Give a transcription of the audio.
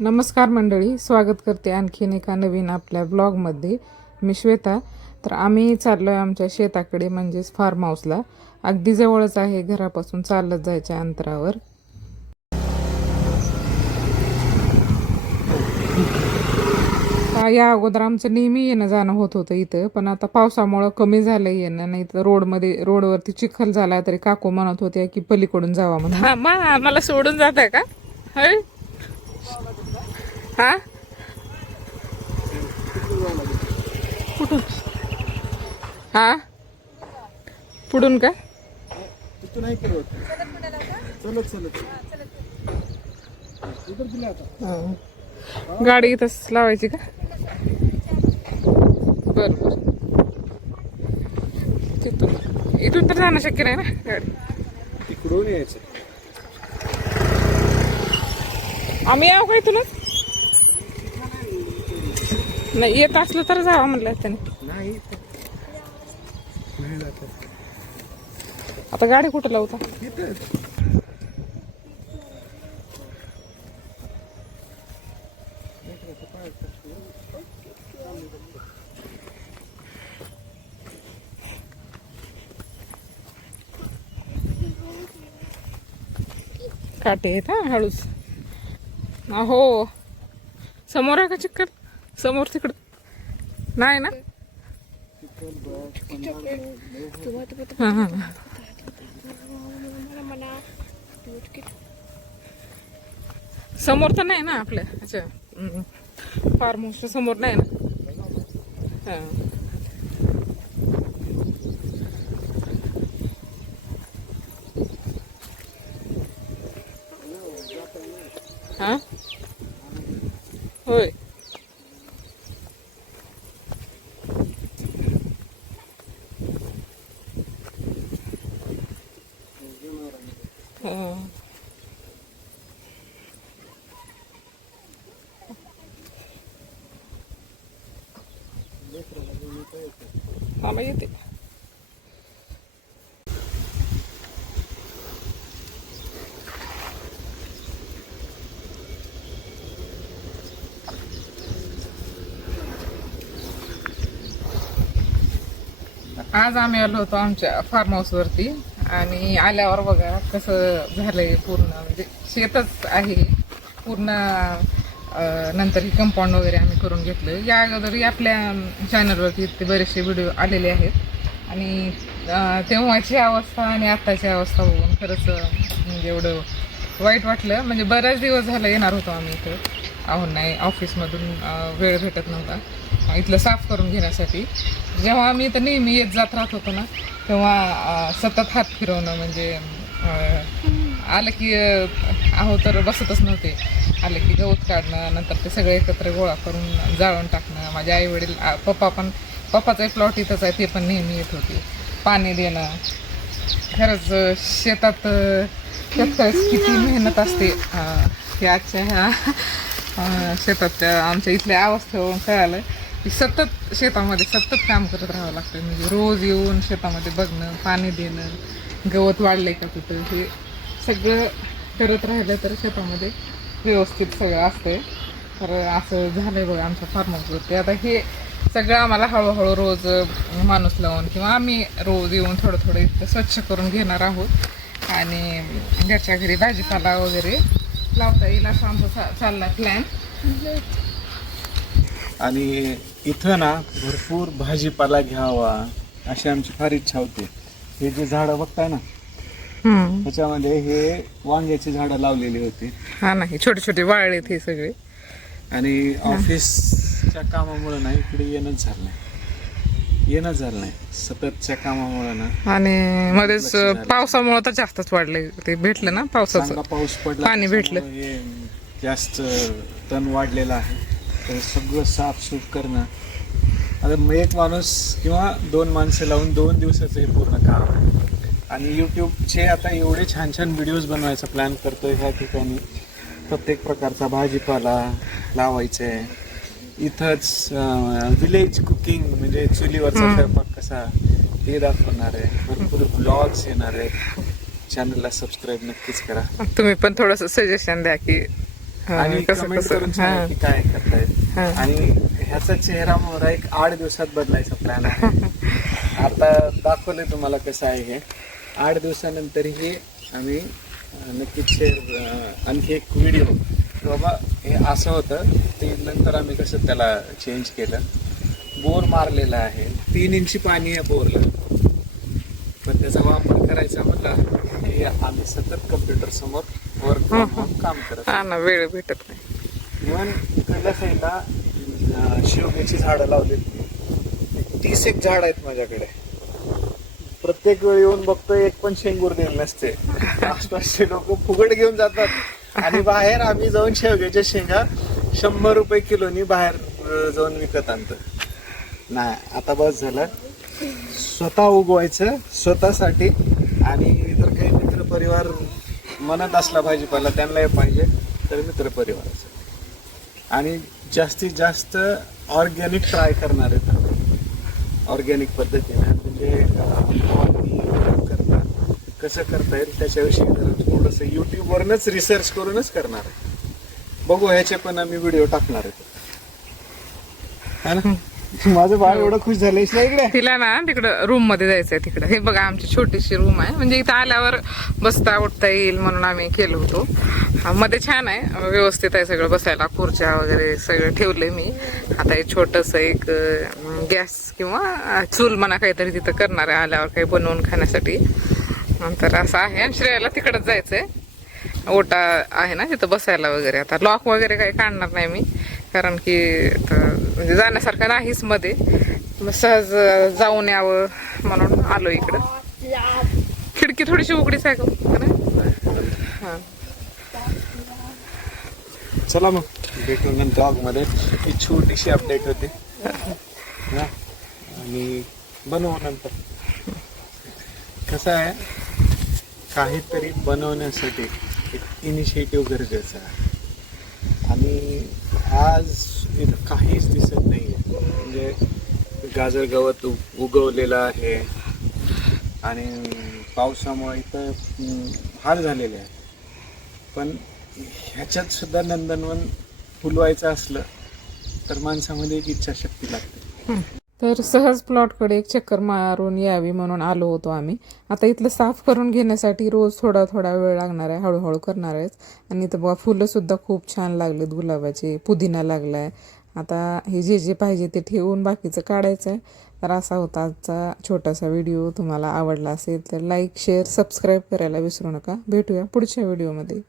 नमस्कार मंडळी, स्वागत करते आणखीन एका नवीन आपल्या ब्लॉगमध्ये. मी श्वेता. तर आम्ही चाललो आहे आमच्या शेताकडे, म्हणजेच फार्म हाऊसला. अगदी जवळच आहे, घरापासून चालत जायच्या अंतरावर. या अगोदर आमचं नेहमी येणं जाणं होत होतं इथं, पण आता पावसामुळं कमी झालं येणं. नाही तर रोडवरती चिखल झाला तरी काकू म्हणत होत्या की पलीकडून जावा म्हणून. मला सोडून जात आहे का? हा, कुठून? हा, पुढून का? गाडी इथंच लावायची का? बर बर. तिथून इथून तर जाणं शक्य नाही ना, गाडी तिकडून यायचं. आम्ही यावं का इथूनच? नाही, येत असलं तर जावं म्हणलं त्याने. नाही आता गाडी कुठं लावता? काटे आहेत हा, हळूच. अहो, समोर आहे का चिक्कल? समोर तिकडं नाही ना? हा हा. समोर तर नाही ना आपल्या अच्छा, फार्म हाऊसच्या समोर नाही ना? हा, होय. मला येते. आज आम्ही आलो होतो आमच्या फार्म हाऊस वरती, आणि आल्यावर बघा कसं झालंय. पूर्ण म्हणजे शेतच आहे पूर्ण. नंतर ही कंपाऊंड वगैरे आम्ही करून घेतलं. या अगोदर आपल्या चॅनलवरती ते बरेचसे व्हिडिओ आलेले आहेत, आणि तेव्हाची अवस्था आणि आत्ताची अवस्था बघून खरंच म्हणजे एवढं वाईट वाटलं. म्हणजे बऱ्याच दिवस झालं येणार होतो आम्ही इथं, अहो नाही, ऑफिसमधून वेळ भेटत नव्हता इथलं साफ करून घेण्यासाठी. जेव्हा आम्ही इथं नेहमी येत जात राहत होतो ना, तेव्हा सतत हात फिरवणं म्हणजे आलं की अहो तर बसतच नव्हते. आलं की गवत काढणं, नंतर ते सगळे एकत्र गोळा करून जाळून टाकणं. माझे आई वडील, पप्पाचाही प्लॉट इथंच आहे, ते पण नेहमी येत होते. पाणी देणं. खरंच शेतात किती मेहनत असते. हे आजच्या ह्या शेतात आमच्या इथल्या अवस्थेवरून कळालं की सतत शेतामध्ये सतत काम करत राहावं लागतं. म्हणजे रोज येऊन शेतामध्ये बघणं, पाणी देणं, गवत वाढलंय का तिथं, हे सगळं करत राहिलं तर शेतामध्ये व्यवस्थित सगळं असतंय. तर असं झालंय बघा आमच्या फार्म हाऊसवरती. आता हे सगळं आम्हाला हळूहळू रोज माणूस लावून किंवा आम्ही रोज येऊन थोडं थोडं इथं स्वच्छ करून घेणार आहोत, आणि घरच्या घरी भाजीपाला वगैरे लावता येईल असं आमचा चालला प्लॅन. आणि इथं ना भरपूर भाजीपाला घ्यावा अशी आमची फार इच्छा होती. हे जे झाडं बघताय ना, त्याच्यामध्ये हे वांग्याची झाडं लावलेली होती. हा नाही, छोटे छोटे वाळलेत हे सगळे. आणि ऑफिसच्या कामामुळे ना इकडे येणंच झालं नाही सततच्या कामामुळे ना. आणि मध्येच पावसामुळे तर जास्तच वाढले. ते भेटलं ना पावसाचं, पाऊस पडला, पाणी भेटलं, हे जास्त तण वाढलेलं आहे. तर सगळं साफसूफ करणं, आता एक माणूस किंवा 2 माणसं लावून 2 दिवसाचं हे पूर्ण काम आहे. आणि यूट्यूबचे आता एवढे छान छान व्हिडिओज बनवायचा प्लॅन करतोय ह्या ठिकाणी. प्रत्येक प्रकारचा भाजीपाला लावायचा आहे. इथंच विलेज कुकिंग म्हणजे चुलीवरचा स्वयंपाक कसा हे दाखवणार आहे. भरपूर ब्लॉग्स येणार आहेत. चॅनलला सबस्क्राईब नक्कीच करा. तुम्ही पण थोडंसं सजेशन द्या की आणि कसं कमेंट कसं, करून सांगा हा. की काय करतायत. हा. आणि ह्याचा चेहरा मोहरा एक 8 दिवसात बदलायचा प्लॅन आहे. आता दाखवलंय तुम्हाला कसं आहे हे. 8 दिवसानंतर हे आम्ही नक्कीच शेअर आणखी एक व्हिडिओ बाबा हे असं होतं ते नंतर आम्ही कसं त्याला चेंज केलं. बोर मारलेला आहे, 3 इंची पाणी आहे बोरला, पण त्याचा वापर करायचा म्हटला हे आम्ही सतत कम्प्युटर समोर वर्क फ्रॉम होम काम करत. हा ना, वेळ भेटत नाही. इव्हन इकडल्या साईडला शेवग्याची झाडं लावलेली, 30 एक झाड आहेत माझ्याकडे. प्रत्येक वेळी येऊन बघतो एक पण शेंगूर दिलेली नसते. आसपासचे लोक फुगट घेऊन जातात आणि बाहेर आम्ही जाऊन शेवग्याच्या शेंगा 100 रुपये किलोनी बाहेर जाऊन विकत आणतो. नाही, आता बस झालं. स्वतः उगवायचं स्वतःसाठी, आणि जर काही मित्र परिवार मनात असला भाजीपाला त्यांनाही पाहिजे तर मित्र परिवाराचं. आणि जास्तीत जास्त ऑर्गॅनिक ट्राय करणार आहेत, ऑर्गॅनिक पद्धतीने म्हणजे करता कसं करता येईल त्याच्याविषयी थोडंसं यूट्यूबवरनच रिसर्च करूनच करणार आहे. बघू, ह्याचे पण आम्ही व्हिडिओ टाकणार आहेत. है ना? माझं बाळ एवढं खुश झालंय इकडे. तिला ना तिकडं रूम मध्ये जायचंय तिकडं. हे बघा आमची छोटीशी रूम आहे, म्हणजे इथं आल्यावर बसता उठता येईल म्हणून आम्ही केलं होतो. मध्ये छान आहे, व्यवस्थित आहे सगळं, बसायला खुर्च्या वगैरे सगळं ठेवलंय मी. आता एक छोटस एक गॅस किंवा चूल म्हणा काहीतरी तिथं करणार आहे आल्यावर काही बनवून खाण्यासाठी. नंतर असं आहे. आणि श्रेयाला तिकडच जायचंय, ओटा आहे ना तिथं बसायला वगैरे. आता लॉक वगैरे काही काढणार नाही मी, कारण की म्हणजे जाण्यासारखं नाहीच मध्ये, मग सहज जाऊन यावं म्हणून आलो इकडं. खिडकी थोडीशी उघडीच आहे का ना. हा, चला मग भेटू नंतर ब्लॉग मध्ये. ही छोटीशी अपडेट होती हा. आणि बनवू नंतर. कसं आहे, काहीतरी बनवण्यासाठी एक इनिशिएटिव्ह गरजेचा आहे. आणि आज इथं काहीच दिसत नाहीये, म्हणजे गाजर गवत उगवलेलं आहे आणि पावसामुळे इथं हाल झालेले आहे. पण ह्याच्यात सुद्धा नंदनवन फुलवायचं असलं तर माणसामध्ये एक इच्छाशक्ती लागते. तर सहज प्लॉटकडे एक चक्कर मारून यावी म्हणून आलो होतो आम्ही. आता इथलं साफ करून घेण्यासाठी रोज थोडा थोडा वेळ लागणार आहे, हळूहळू करणार आहेच. आणि इथं बघा फुलं सुद्धा खूप छान लागलेत, गुलाबाचे, पुदिना लागलाय. आता हे जे जे पाहिजे ते ठेवून बाकीचं काढायचं आहे. तर असा होता आजचा छोटासा व्हिडिओ. तुम्हाला आवडला असेल तर लाईक शेअर सबस्क्राईब करायला विसरू नका. भेटूया पुढच्या व्हिडिओमध्ये.